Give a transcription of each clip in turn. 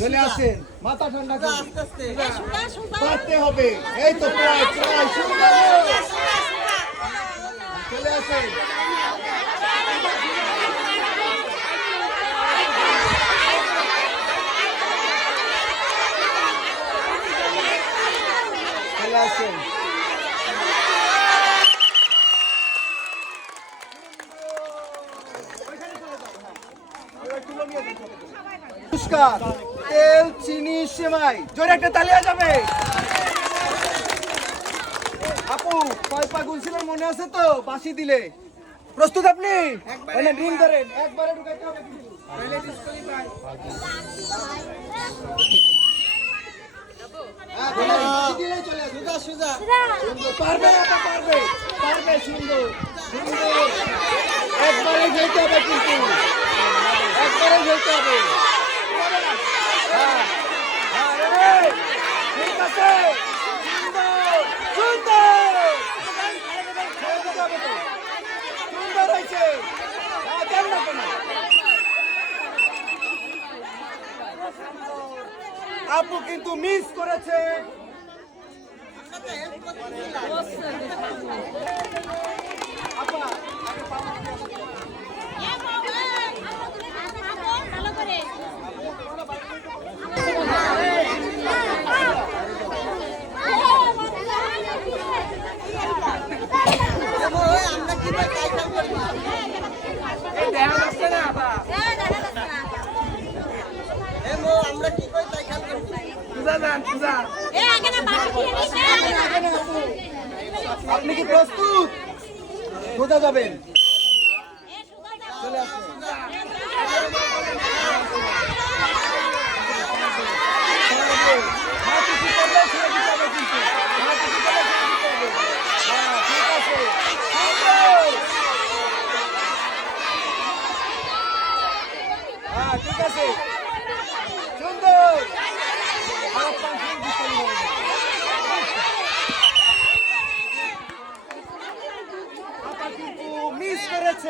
চলে আসেন মাথা ঠান্ডা করতে হবে। এই তো প্রায় প্রায় সুন্দর চলে আসেন চলে আসেন নমস্কার তেল চিনি সেমাই জোরে একটা তালিয়া যাবে। আপু কয় গুলছিলেন মনে আছে তো? বাসি দিলে। প্রস্তুত আপনি? এনে ড্রিম করেন একবারে ঢুকাইতে হবে। হ্যাঁ, পারবে পারবে পারবে সুন্দর একবারে যেতে হবে কিন্তু একবারে যেতে হবে হ্যাঁ, হ্যাঁ, ready? ঠিক আছে সুন্দর সুন্দর ছেড়ে দিতে হবে তো। সুন্দর হয়েছে হ্যাঁ, দেন না কেন? আপু কিন্তু মিস করেছে। আপা ভালো করে আপনি কি প্রস্তুত? কোথায় যাবেন? চলে আসুন হাত উঁচু করলে ছেড়ে দিতে হবে কিন্তু। হাত উঁচু করলে ছেড়ে দিতে হবে। হ্যাঁ, ঠিক আছে। সুন্দর। হ্যাঁ, ঠিক আছে। সুন্দর। হাত পা ছেড়ে দিতে হবে। আপা কিন্তু মিস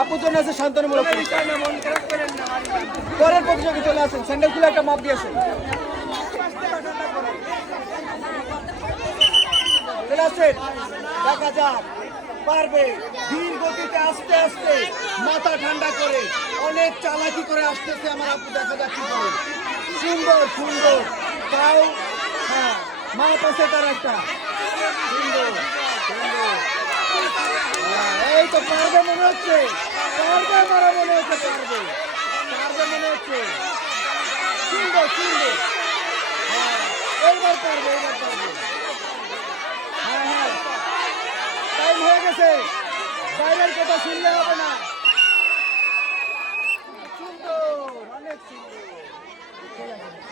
আপু। জন্য আছে শান্তনুমূলক পরের প্রতিযোগী চলে আসেন। স্যান্ডেল খুলে একটা মাপ দিয়ে আসেন। চলে আসেন। দেখা যাক, পারবে। ধীর গতিতে আস্তে আস্তে মাথা ঠান্ডা করে, অনেক চালাকি করে আসতেছে আমার আপু। দেখা করে। সুন্দর সুন্দর। তাও হ্যাঁ মা পাশে তার একটা। সুন্দর সুন্দর এই তো পারবে মনে হচ্ছে। পারবে মারা মনে হচ্ছে, পারবে। পারবে মনে হচ্ছে। সুন্দর সুন্দর হ্যাঁ এইবার পারবে এইবার পারবে। হ্যাঁ হ্যাঁ। টাইম হয়ে গেছে। বাইরের কথা শুনলে হবে না। সুন্দর অনেক সুন্দর।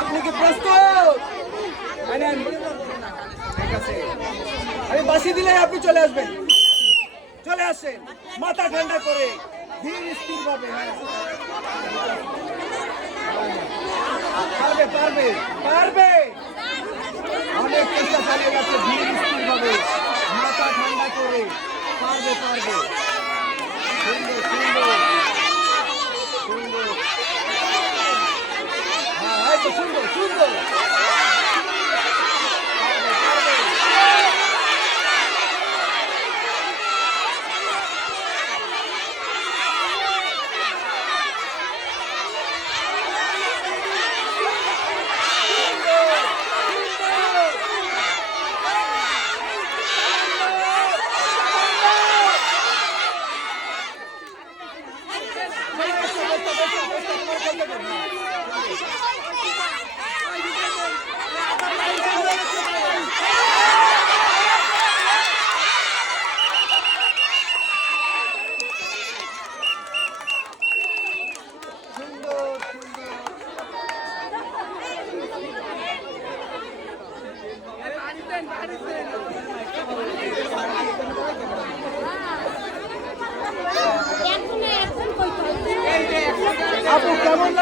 আপনি কি আমি বাসি দিলে আপনি চলে আসবেন। চলে আসেন। মাথা ঠান্ডা করে। ধীর স্থির ভাবে হ্যাঁ। পারবে পারবে পারবে। অনেক চেষ্টা চালিয়ে যাচ্ছে, ধীর স্থির ভাবে। মাথা ঠান্ডা করে। পারবে পারবে সুন্দর সুন্দর সুন্দর হ্যাঁ এই তো সুন্দর সুন্দর পারবে, পারবে।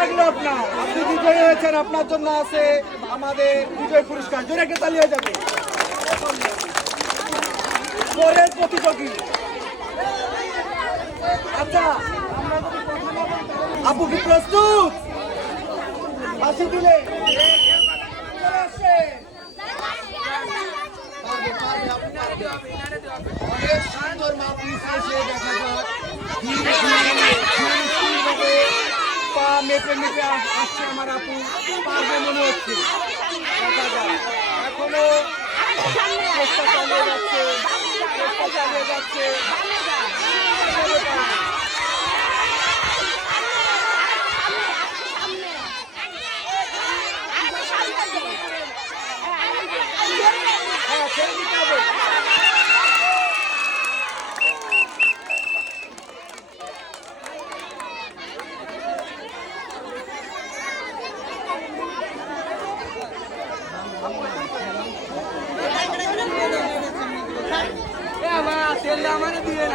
লাগল আপনার। আপনি বিজয়ী হয়েছেন, আপনার জন্য আছে আমাদের বিজয় পুরস্কার। জোরে একটা তালি হয়ে যাবে। পরের প্রতিযোগী। আচ্ছা আপু কি প্রস্তুত? হাসি দিলে। অনেক সুন্দর মাপ এসে দেখা যাক ধীরে ধীরে ধীরে স্থিরভাবে পা মেপে মেপে আসছে আমার আপু। পারবে মনে হচ্ছে। দেখা যাক। এখনও চেষ্টা যাচ্ছে। চেষ্টা যাচ্ছে। হ্যাঁ ছেড়ে দিতে হবে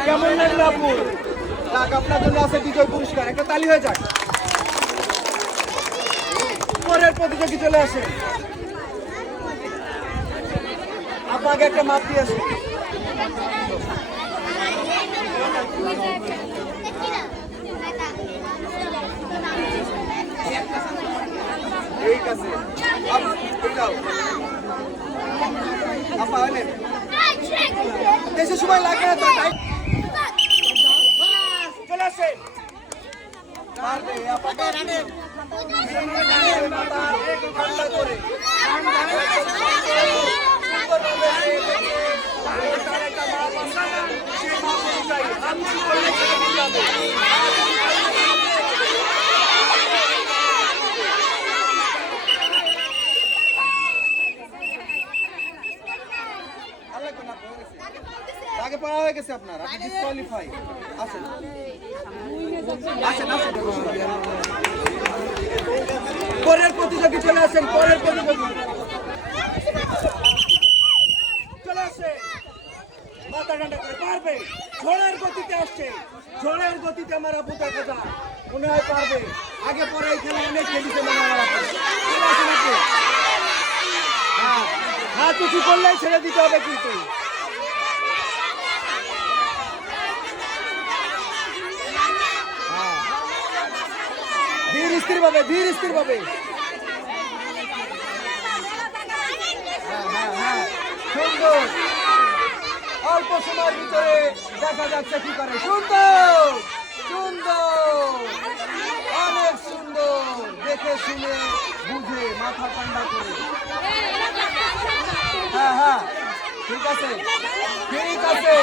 কেমন লাগল আপু যাক আপনার জন্য আছে বিজয় পুরস্কার। একটা তালি হয়ে যাক। পরের প্রতিযোগী চলে আসে। আপনাকে একটা মাপ দিয়ে ঠিক আছে। আপ- বেশি সময় লাগে না তো ঠান্ডা করে সুন্দরভাবে সে দেখে তার একটা মাপ আছে সেই মাপ অনুযায়ী হাত উঁচু করলে ছেড়ে দিতে হবে। আর লাগবে না, হয়ে গেছে। আগে পড়া হয়ে গেছে আপনার? আপনি ডিসকোয়ালিফাই আসেন আসেন আসেন পরের প্রতিযোগী চলে আসেন পরের প্রতিযোগী। চলে আসে। মাথা ঠান্ডা করে পারবে। ঝড়ের গতিতে আসছে। ঝড়ের গতিতে আমার আপু দেখা যায় মনে হয় পারবে। আগে পরে এই খেলা অনেক খেলিছে মনে হয় হ্যাঁ, হাত উঁচু করলে ছেড়ে দিতে হবে কিন্তু। ধীর স্থির ভাবে ধীর স্থির ভাবে। হ্যাঁ হ্যাঁ হ্যাঁ। সুন্দর। অল্প সময়ের ভিতরে দেখা যাচ্ছে কি করে? সুন্দর। সুন্দর। অনেক সুন্দর। দেখে শুনে, বুঝে, মাথা ঠান্ডা করে। হ্যাঁ হ্যাঁ। ঠিক আছে। ঠিক আছে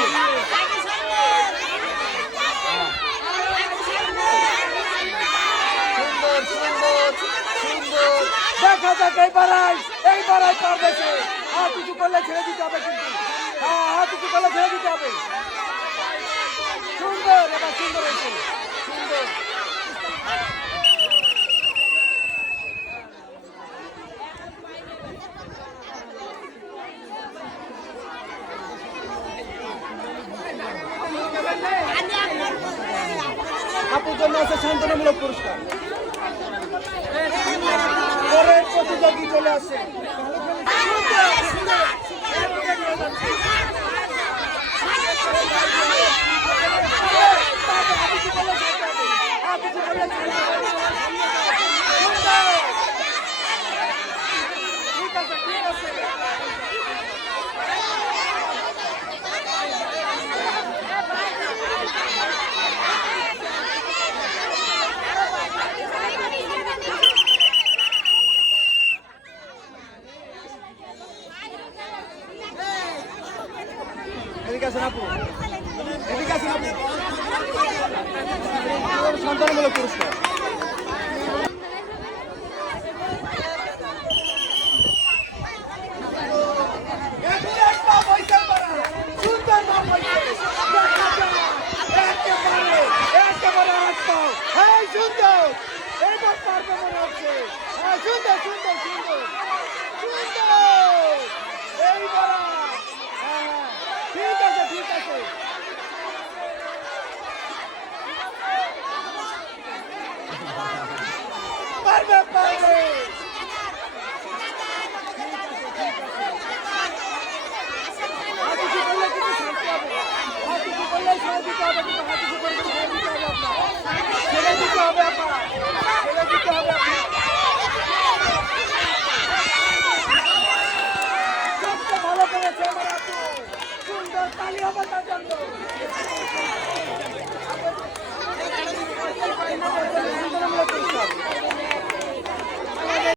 সুন্দর সুন্দর সুন্দর দেখা যাক এই বাড়াই এই বাড়াই পারবে সে হাত উঁচু করলে ছেড়ে দিতে হবে কিন্তু। হ্যাঁ হাত উঁচু করলে ছেড়ে দিতে হবে। সুন্দর, এবার সুন্দর হয়েছে। সুন্দর। আপুর জন্য আছে শান্তনামূলক পুরস্কার। পরের প্রতিযোগী চলে আসে। ঠিক আছে ঠিক আছে এদিকে আসেন আপু এদিকে আসেন আপু সন্তানমূলক পুরস্কার সুন্দর নাম হয়েছে একেবারে একেবারে হাত পাও হ্যাঁ সুন্দর এইবার পারবে মনে হচ্ছে হ্যাঁ সুন্দর সুন্দর সুন্দর সুন্দর এইবার হ্যাঁ হ্যাঁ ঠিক আছে আন্দোলনরত সব